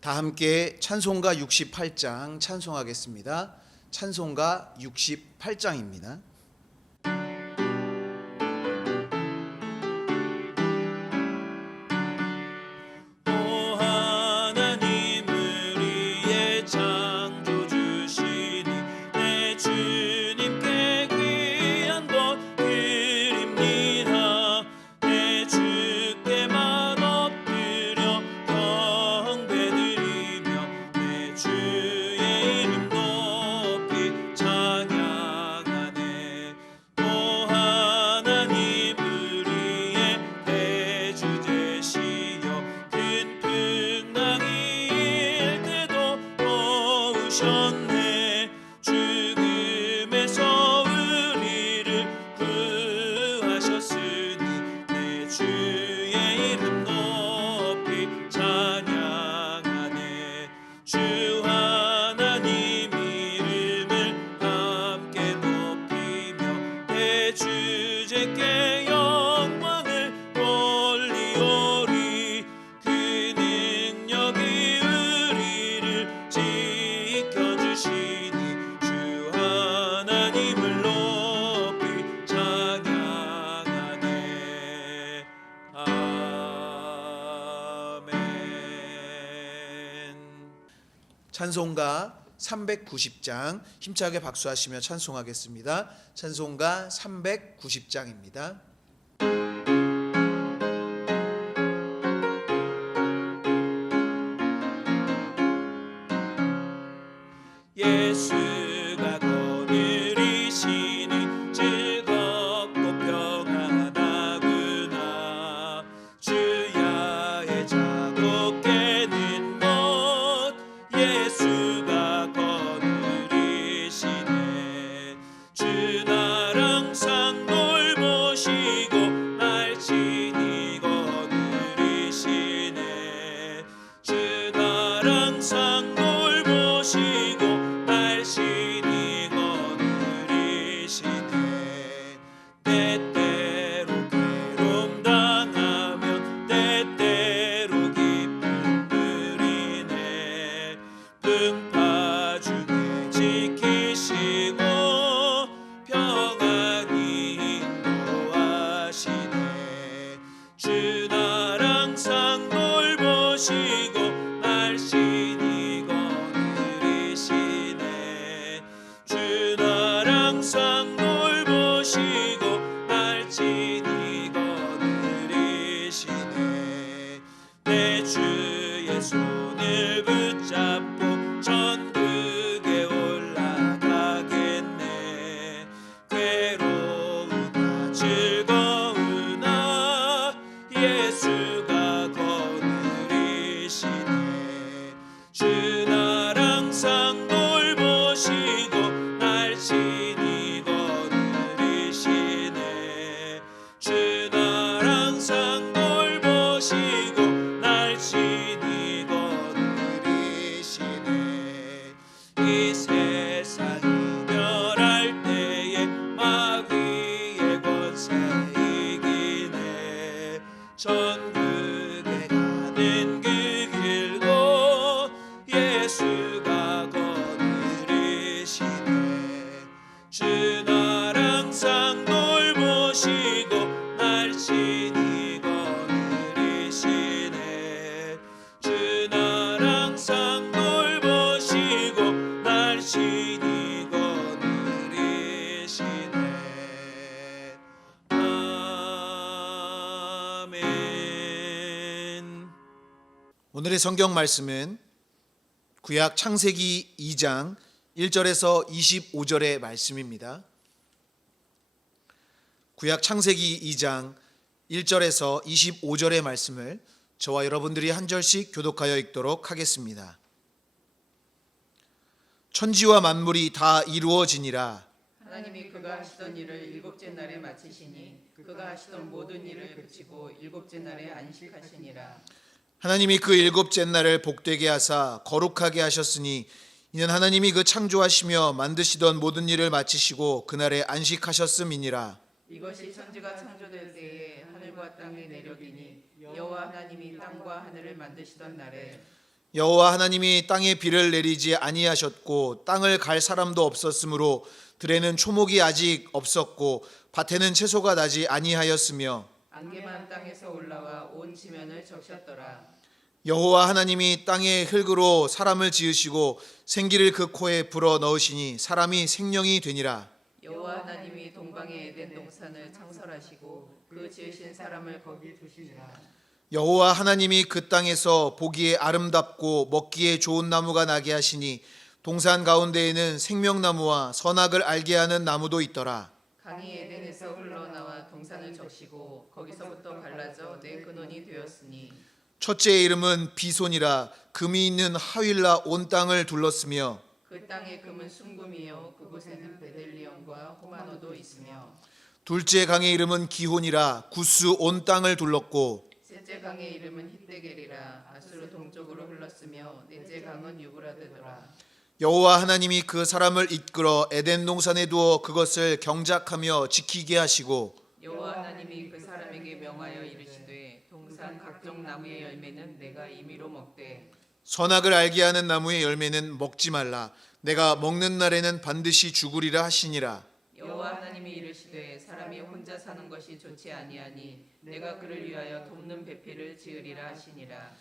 다 함께 찬송가 68장 찬송하겠습니다. 찬송가 68장입니다. 죽음에서 우리를 구하셨으니 내 주의 이름 높이 찬양하네. 주 하나님 이름을 함께 높이며 대주제께 영광을 돌리오리. 그 능력이 우리를 지켜주시니 주 하나님을 높이 찬양하네. 아멘. 찬송가 390장 힘차게 박수하시며 찬송하겠습니다. 찬송가 390장입니다. 예수가 거느리시니 즐겁고 평안하구나. 주야의 자고 깨는 것 예수가 거느리시네. 주 나랑 항상 돌보시고 날씬히 거느리시네. 주 나랑 항상 돌보시고 날씬히 거느리시네. 때때로 괴로움 당하면 때때로 기쁨 누리네. 풍파 중에 지키시고 평안히 인도하시네. 주 나랑 항상 돌보시고 날씬히 거느리시네. 주 나랑 항상 돌보시고 날씬히 거느리시네. 내 주의 손을 붙잡고 천국에 올라가겠네. 괴로우나 즐거우나 예수가 거느리시네. 주 나랑 항상 돌보시고 날씬히 거느리시네. 주 나랑 항상 돌보시고 날씬히 거느리시네. 이 세상 이별할 때에 마귀의 권세 이기네. 천국에 가는 그 길도 예수가 거느리시네. 주 나랑 항상 돌보시고 날씬히 거느리시네. 주 나랑 항상 돌보시고 날씬히 거느리시네. 아멘. 오늘의 성경 말씀은 구약 창세기 2장 1절에서 25절의 말씀입니다. 구약 창세기 2장 1절에서 25절의 말씀을 저와 여러분들이 한 절씩 교독하여 읽도록 하겠습니다. 천지와 만물이 다 이루어지니라. 하나님이 그가 하시던 일을 일곱째 날에 마치시니 그가 하시던 모든 일을 그치고 일곱째 날에 안식하시니라. 하나님이 그 일곱째 날을 복되게 하사 거룩하게 하셨으니 이는 하나님이 그 창조하시며 만드시던 모든 일을 마치시고 그날에 안식하셨음이니라. 이것이 천지가 창조될 때에 하늘과 땅의 내력이니 여호와 하나님이 땅과 하늘을 만드시던 날에 여호와 하나님이 땅에 비를 내리지 아니하셨고 땅을 갈 사람도 없었으므로 들에는 초목이 아직 없었고 밭에는 채소가 나지 아니하였으며 안개만 땅에서 올라와 온 지면을 적셨더라. 여호와 하나님이 땅의 흙으로 사람을 지으시고 생기를 그 코에 불어 넣으시니 사람이 생명이 되니라. 여호와 하나님이 동방의 에덴 동산을 창설하시고 그 지으신 사람을 거기 두시니라. 여호와 하나님이 그 땅에서 보기에 아름답고 먹기에 좋은 나무가 나게 하시니 동산 가운데에는 생명나무와 선악을 알게 하는 나무도 있더라. 강이 에덴에서 흘러나와 동산을 적시고 거기서부터 갈라져 내 근원이 되었으니 첫째의 이름은 비손이라. 금이 있는 하윌라 온 땅을 둘렀으며 그 땅의 금은 순금이요 그곳에는 베델리엄과 호마노도 있으며 둘째 강의 이름은 기혼이라. 구스 온 땅을 둘렀고 셋째 강의 이름은 히데겔이라. 아수르 동쪽으로 흘렀으며 넷째 강은 유브라데더라. 여호와 하나님이 그 사람을 이끌어 에덴 동산에 두어 그것을 경작하며 지키게 하시고 여호와 하나님이 그 사람에게 명하여 이르시되 동산 각종 나무의 열매는 내가 임의로 먹되 선악을 알게 하는 나무의 열매는 먹지 말라. 내가 먹는 날에는 반드시 죽으리라 하시니라. 여호와 하나님이 이르시되 사람이 혼자 사는 것이 좋지 아니하니 내가 그를 위하여 돕는 배필을 지으리라 하시니라.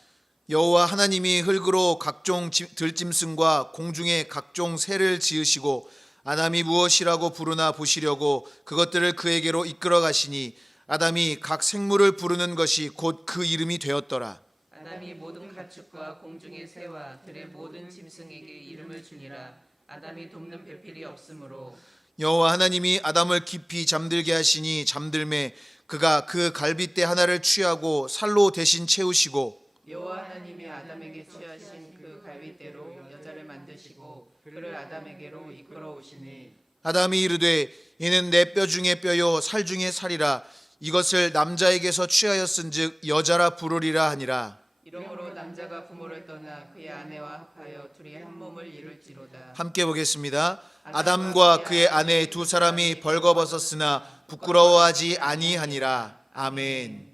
여호와 하나님이 흙으로 각종 들짐승과 공중의 각종 새를 지으시고 아담이 무엇이라고 부르나 보시려고 그것들을 그에게로 이끌어 가시니 아담이 각 생물을 부르는 것이 곧 그 이름이 되었더라. 아담이 모든 가축과 공중의 새와 들의 모든 짐승에게 이름을 주니라. 아담이 돕는 배필이 없으므로 여호와 하나님이 아담을 깊이 잠들게 하시니 잠들매 그가 그 갈빗대 하나를 취하고 살로 대신 채우시고 여호와 하나님이 아담에게 취하신 그 갈빗대로 여자를 만드시고 그를 아담에게로 이끌어 오시니 아담이 이르되 이는 내 뼈 중에 뼈요 살 중에 살이라. 이것을 남자에게서 취하였은즉 여자라 부르리라 하니라. 이러므로 남자가 부모를 떠나 그의 아내와 합하여 둘이 한 몸을 이룰지로다. 함께 보겠습니다. 아담과 그의 아내 두 사람이 벌거벗었으나 부끄러워하지 아니하니라. 아멘.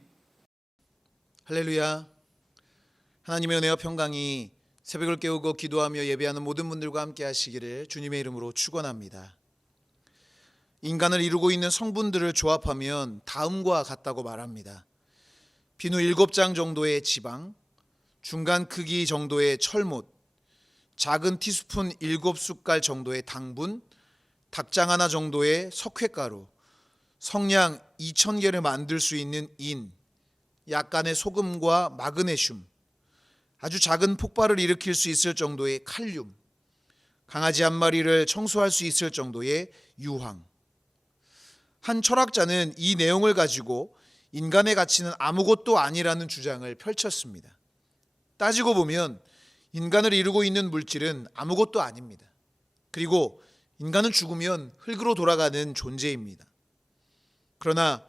할렐루야. 하나님의 은혜와 평강이 새벽을 깨우고 기도하며 예배하는 모든 분들과 함께 하시기를 주님의 이름으로 축원합니다. 인간을 이루고 있는 성분들을 조합하면 다음과 같다고 말합니다. 비누 7장 정도의 지방, 중간 크기 정도의 철못, 작은 티스푼 7숟갈 정도의 당분, 닭장 하나 정도의 석회가루, 성냥 2,000개를 만들 수 있는 인, 약간의 소금과 마그네슘, 아주 작은 폭발을 일으킬 수 있을 정도의 칼륨, 강아지 한 마리를 청소할 수 있을 정도의 유황. 한 철학자는 이 내용을 가지고 인간의 가치는 아무것도 아니라는 주장을 펼쳤습니다. 따지고 보면 인간을 이루고 있는 물질은 아무것도 아닙니다. 그리고 인간은 죽으면 흙으로 돌아가는 존재입니다. 그러나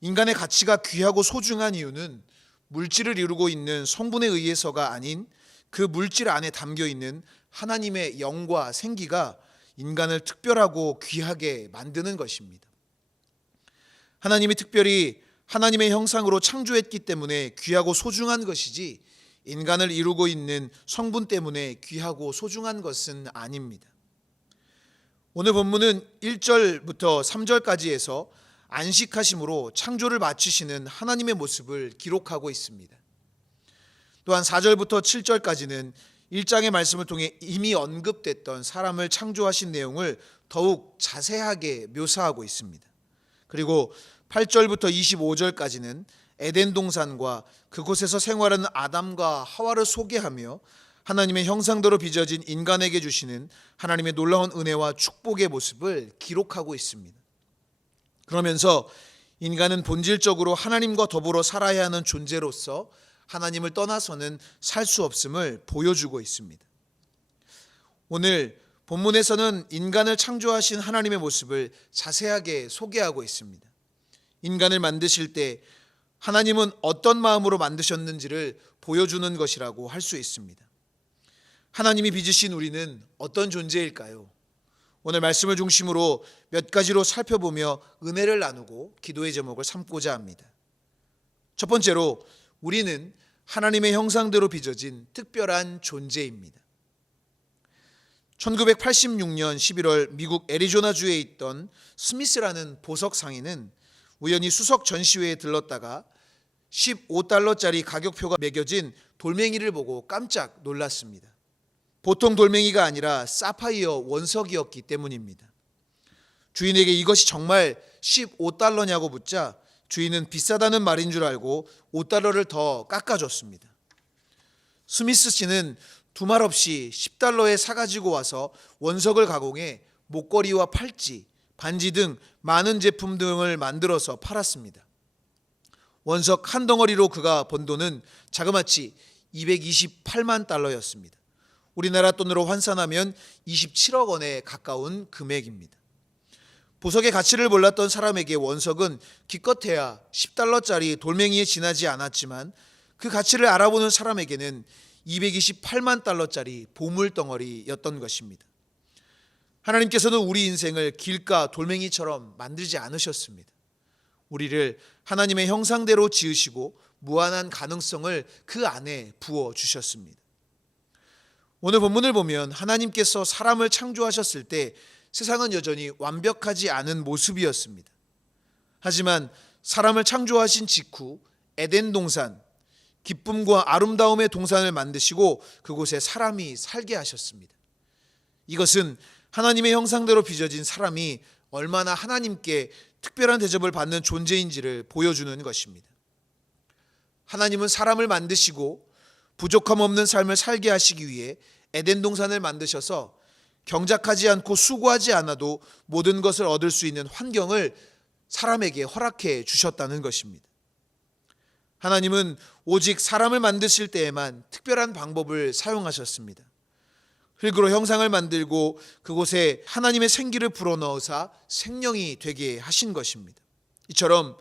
인간의 가치가 귀하고 소중한 이유는 물질을 이루고 있는 성분에 의해서가 아닌 그 물질 안에 담겨 있는 하나님의 영과 생기가 인간을 특별하고 귀하게 만드는 것입니다. 하나님이 특별히 하나님의 형상으로 창조했기 때문에 귀하고 소중한 것이지 인간을 이루고 있는 성분 때문에 귀하고 소중한 것은 아닙니다. 오늘 본문은 1절부터 3절까지에서 안식하심으로 창조를 마치시는 하나님의 모습을 기록하고 있습니다. 또한 4절부터 7절까지는 1장의 말씀을 통해 이미 언급됐던 사람을 창조하신 내용을 더욱 자세하게 묘사하고 있습니다. 그리고 8절부터 25절까지는 에덴 동산과 그곳에서 생활하는 아담과 하와를 소개하며 하나님의 형상대로 빚어진 인간에게 주시는 하나님의 놀라운 은혜와 축복의 모습을 기록하고 있습니다. 그러면서 인간은 본질적으로 하나님과 더불어 살아야 하는 존재로서 하나님을 떠나서는 살 수 없음을 보여주고 있습니다. 오늘 본문에서는 인간을 창조하신 하나님의 모습을 자세하게 소개하고 있습니다. 인간을 만드실 때 하나님은 어떤 마음으로 만드셨는지를 보여주는 것이라고 할 수 있습니다. 하나님이 빚으신 우리는 어떤 존재일까요? 오늘 말씀을 중심으로 몇 가지로 살펴보며 은혜를 나누고 기도의 제목을 삼고자 합니다. 첫 번째로 우리는 하나님의 형상대로 빚어진 특별한 존재입니다. 1986년 11월 미국 애리조나주에 있던 스미스라는 보석 상인은 우연히 수석 전시회에 들렀다가 $15짜리 가격표가 매겨진 돌멩이를 보고 깜짝 놀랐습니다. 보통 돌멩이가 아니라 사파이어 원석이었기 때문입니다. 주인에게 이것이 정말 $15냐고 묻자 주인은 비싸다는 말인 줄 알고 $5를 더 깎아줬습니다. 스미스 씨는 두말 없이 $10에 사가지고 와서 원석을 가공해 목걸이와 팔찌, 반지 등 많은 제품 등을 만들어서 팔았습니다. 원석 한 덩어리로 그가 번 돈은 자그마치 $228만 였습니다. 우리나라 돈으로 환산하면 27억 원에 가까운 금액입니다. 보석의 가치를 몰랐던 사람에게 원석은 기껏해야 $10짜리 돌멩이에 지나지 않았지만 그 가치를 알아보는 사람에게는 $228만 짜리 보물덩어리였던 것입니다. 하나님께서는 우리 인생을 길가 돌멩이처럼 만들지 않으셨습니다. 우리를 하나님의 형상대로 지으시고 무한한 가능성을 그 안에 부어주셨습니다. 오늘 본문을 보면 하나님께서 사람을 창조하셨을 때 세상은 여전히 완벽하지 않은 모습이었습니다. 하지만 사람을 창조하신 직후 에덴 동산, 기쁨과 아름다움의 동산을 만드시고 그곳에 사람이 살게 하셨습니다. 이것은 하나님의 형상대로 빚어진 사람이 얼마나 하나님께 특별한 대접을 받는 존재인지를 보여주는 것입니다. 하나님은 사람을 만드시고 부족함 없는 삶을 살게 하시기 위해 에덴 동산을 만드셔서 경작하지 않고 수고하지 않아도 모든 것을 얻을 수 있는 환경을 사람에게 허락해 주셨다는 것입니다. 하나님은 오직 사람을 만드실 때에만 특별한 방법을 사용하셨습니다. 흙으로 형상을 만들고 그곳에 하나님의 생기를 불어넣으사 생명이 되게 하신 것입니다. 이처럼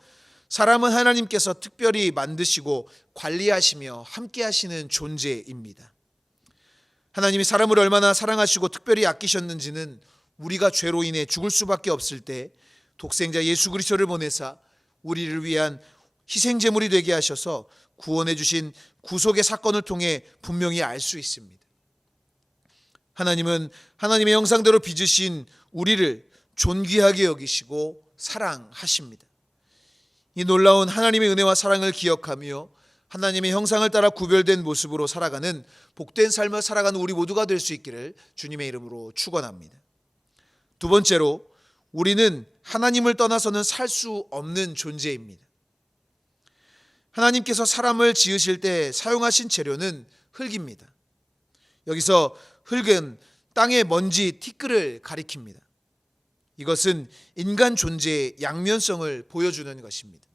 사람은 하나님께서 특별히 만드시고 관리하시며 함께 하시는 존재입니다. 하나님이 사람을 얼마나 사랑하시고 특별히 아끼셨는지는 우리가 죄로 인해 죽을 수밖에 없을 때 독생자 예수 그리스도를 보내사 우리를 위한 희생제물이 되게 하셔서 구원해 주신 구속의 사건을 통해 분명히 알 수 있습니다. 하나님은 하나님의 형상대로 빚으신 우리를 존귀하게 여기시고 사랑하십니다. 이 놀라운 하나님의 은혜와 사랑을 기억하며 하나님의 형상을 따라 구별된 모습으로 살아가는 복된 삶을 살아가는 우리 모두가 될 수 있기를 주님의 이름으로 축원합니다. 두 번째로 우리는 하나님을 떠나서는 살 수 없는 존재입니다. 하나님께서 사람을 지으실 때 사용하신 재료는 흙입니다. 여기서 흙은 땅의 먼지, 티끌을 가리킵니다. 이것은 인간 존재의 양면성을 보여주는 것입니다.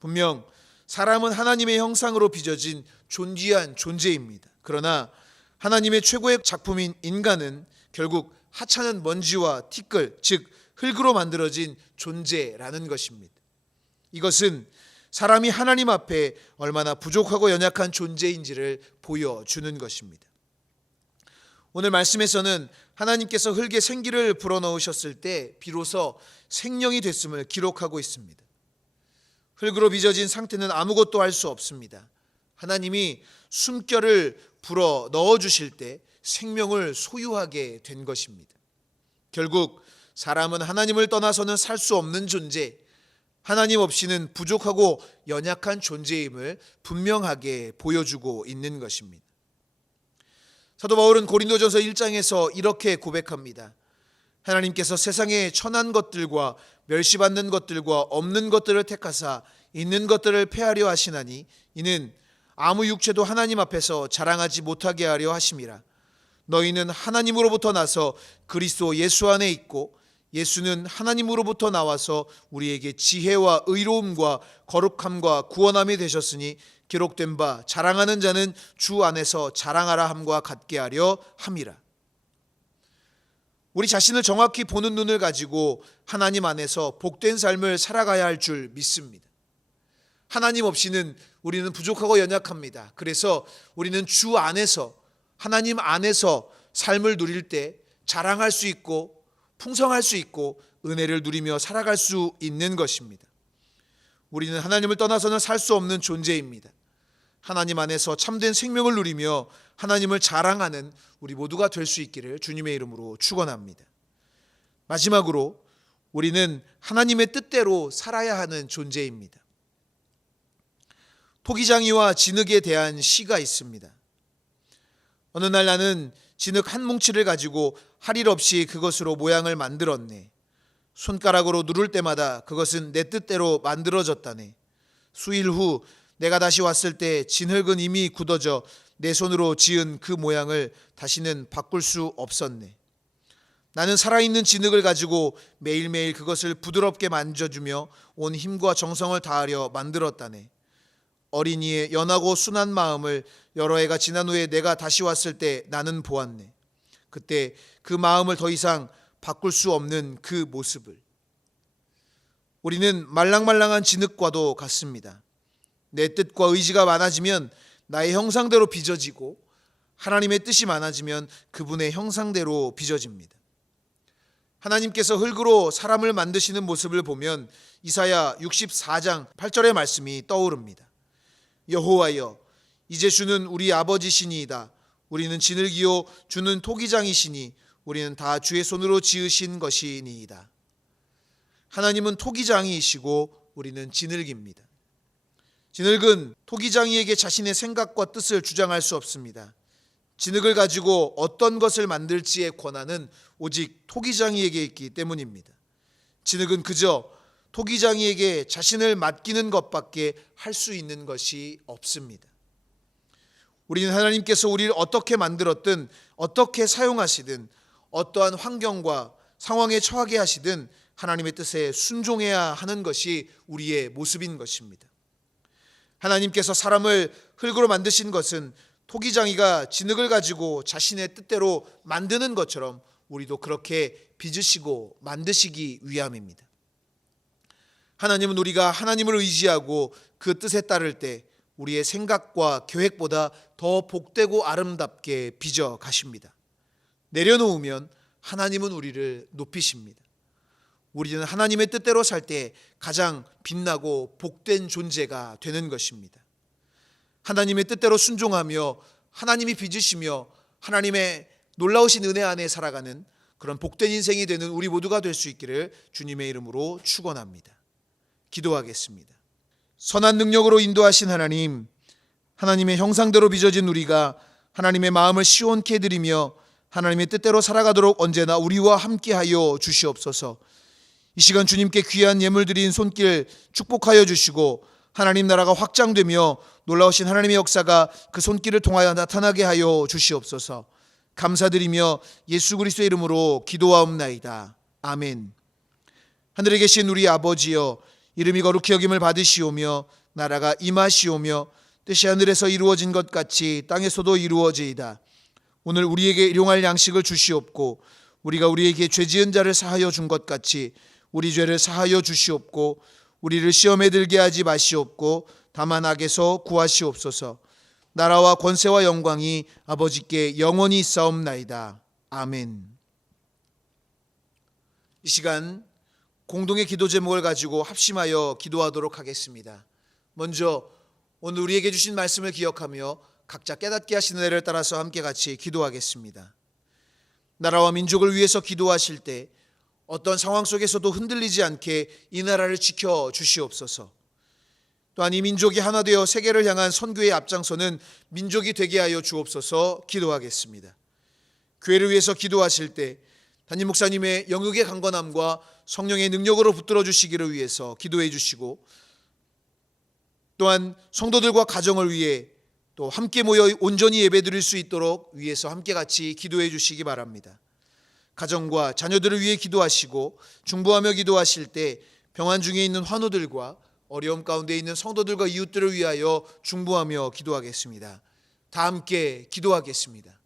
분명 사람은 하나님의 형상으로 빚어진 존귀한 존재입니다. 그러나 하나님의 최고의 작품인 인간은 결국 하찮은 먼지와 티끌, 즉 흙으로 만들어진 존재라는 것입니다. 이것은 사람이 하나님 앞에 얼마나 부족하고 연약한 존재인지를 보여주는 것입니다. 오늘 말씀에서는 하나님께서 흙에 생기를 불어넣으셨을 때 비로소 생명이 됐음을 기록하고 있습니다. 흙으로 빚어진 상태는 아무것도 할 수 없습니다. 하나님이 숨결을 불어 넣어주실 때 생명을 소유하게 된 것입니다. 결국 사람은 하나님을 떠나서는 살 수 없는 존재, 하나님 없이는 부족하고 연약한 존재임을 분명하게 보여주고 있는 것입니다. 사도 바울은 고린도전서 1장에서 이렇게 고백합니다. 하나님께서 세상의 천한 것들과 멸시받는 것들과 없는 것들을 택하사 있는 것들을 폐하려 하시나니 이는 아무 육체도 하나님 앞에서 자랑하지 못하게 하려 하심이라. 너희는 하나님으로부터 나서 그리스도 예수 안에 있고 예수는 하나님으로부터 나와서 우리에게 지혜와 의로움과 거룩함과 구원함이 되셨으니 기록된 바 자랑하는 자는 주 안에서 자랑하라 함과 같게 하려 함이라. 우리 자신을 정확히 보는 눈을 가지고 하나님 안에서 복된 삶을 살아가야 할 줄 믿습니다. 하나님 없이는 우리는 부족하고 연약합니다. 그래서 우리는 주 안에서 하나님 안에서 삶을 누릴 때 자랑할 수 있고 풍성할 수 있고 은혜를 누리며 살아갈 수 있는 것입니다. 우리는 하나님을 떠나서는 살 수 없는 존재입니다. 하나님 안에서 참된 생명을 누리며 하나님을 자랑하는 우리 모두가 될 수 있기를 주님의 이름으로 축원합니다. 마지막으로 우리는 하나님의 뜻대로 살아야 하는 존재입니다. 토기장이와 진흙에 대한 시가 있습니다. 어느 날 나는 진흙 한 뭉치를 가지고 할 일 없이 그것으로 모양을 만들었네. 손가락으로 누를 때마다 그것은 내 뜻대로 만들어졌다네. 수일 후 내가 다시 왔을 때 진흙은 이미 굳어져 내 손으로 지은 그 모양을 다시는 바꿀 수 없었네. 나는 살아있는 진흙을 가지고 매일매일 그것을 부드럽게 만져주며 온 힘과 정성을 다하려 만들었다네. 어린이의 연하고 순한 마음을 여러 해가 지난 후에 내가 다시 왔을 때 나는 보았네. 그때 그 마음을 더 이상 바꿀 수 없는 그 모습을. 우리는 말랑말랑한 진흙과도 같습니다. 내 뜻과 의지가 많아지면 나의 형상대로 빚어지고 하나님의 뜻이 많아지면 그분의 형상대로 빚어집니다. 하나님께서 흙으로 사람을 만드시는 모습을 보면 이사야 64장 8절의 말씀이 떠오릅니다. 여호와여, 이제 주는 우리 아버지시니이다. 우리는 진흙이요 주는 토기장이시니 우리는 다 주의 손으로 지으신 것이니이다. 하나님은 토기장이시고 우리는 진흙입니다. 진흙은 토기장이에게 자신의 생각과 뜻을 주장할 수 없습니다. 진흙을 가지고 어떤 것을 만들지의 권한은 오직 토기장이에게 있기 때문입니다. 진흙은 그저 토기장이에게 자신을 맡기는 것밖에 할 수 있는 것이 없습니다. 우리는 하나님께서 우리를 어떻게 만들었든 어떻게 사용하시든 어떠한 환경과 상황에 처하게 하시든 하나님의 뜻에 순종해야 하는 것이 우리의 모습인 것입니다. 하나님께서 사람을 흙으로 만드신 것은 토기장이가 진흙을 가지고 자신의 뜻대로 만드는 것처럼 우리도 그렇게 빚으시고 만드시기 위함입니다. 하나님은 우리가 하나님을 의지하고 그 뜻에 따를 때 우리의 생각과 계획보다 더 복되고 아름답게 빚어 가십니다. 내려놓으면 하나님은 우리를 높이십니다. 우리는 하나님의 뜻대로 살 때 가장 빛나고 복된 존재가 되는 것입니다. 하나님의 뜻대로 순종하며 하나님이 빚으시며 하나님의 놀라우신 은혜 안에 살아가는 그런 복된 인생이 되는 우리 모두가 될 수 있기를 주님의 이름으로 축원합니다. 기도하겠습니다. 선한 능력으로 인도하신 하나님, 하나님의 형상대로 빚어진 우리가 하나님의 마음을 시원케 해드리며 하나님의 뜻대로 살아가도록 언제나 우리와 함께하여 주시옵소서. 이 시간 주님께 귀한 예물 드린 손길 축복하여 주시고 하나님 나라가 확장되며 놀라우신 하나님의 역사가 그 손길을 통하여 나타나게 하여 주시옵소서. 감사드리며 예수 그리스도의 이름으로 기도하옵나이다. 아멘. 하늘에 계신 우리 아버지여, 이름이 거룩히 여김을 받으시오며 나라가 임하시오며 뜻이 하늘에서 이루어진 것 같이 땅에서도 이루어지이다. 오늘 우리에게 일용할 양식을 주시옵고 우리가 우리에게 죄 지은 자를 사하여 준 것 같이 우리 죄를 사하여 주시옵고 우리를 시험에 들게 하지 마시옵고 다만 악에서 구하시옵소서. 나라와 권세와 영광이 아버지께 영원히 있사옵나이다. 아멘. 이 시간 공동의 기도 제목을 가지고 합심하여 기도하도록 하겠습니다. 먼저 오늘 우리에게 주신 말씀을 기억하며 각자 깨닫게 하시는 은혜를 따라서 함께 같이 기도하겠습니다. 나라와 민족을 위해서 기도하실 때 어떤 상황 속에서도 흔들리지 않게 이 나라를 지켜 주시옵소서. 또한 이 민족이 하나 되어 세계를 향한 선교의 앞장서는 민족이 되게 하여 주옵소서. 기도하겠습니다. 교회를 위해서 기도하실 때 담임 목사님의 영육의 강건함과 성령의 능력으로 붙들어 주시기를 위해서 기도해 주시고, 또한 성도들과 가정을 위해 또 함께 모여 온전히 예배드릴 수 있도록 위해서 함께 같이 기도해 주시기 바랍니다. 가정과 자녀들을 위해 기도하시고 중보하며 기도하실 때 병환 중에 있는 환우들과 어려움 가운데 있는 성도들과 이웃들을 위하여 중보하며 기도하겠습니다. 다 함께 기도하겠습니다.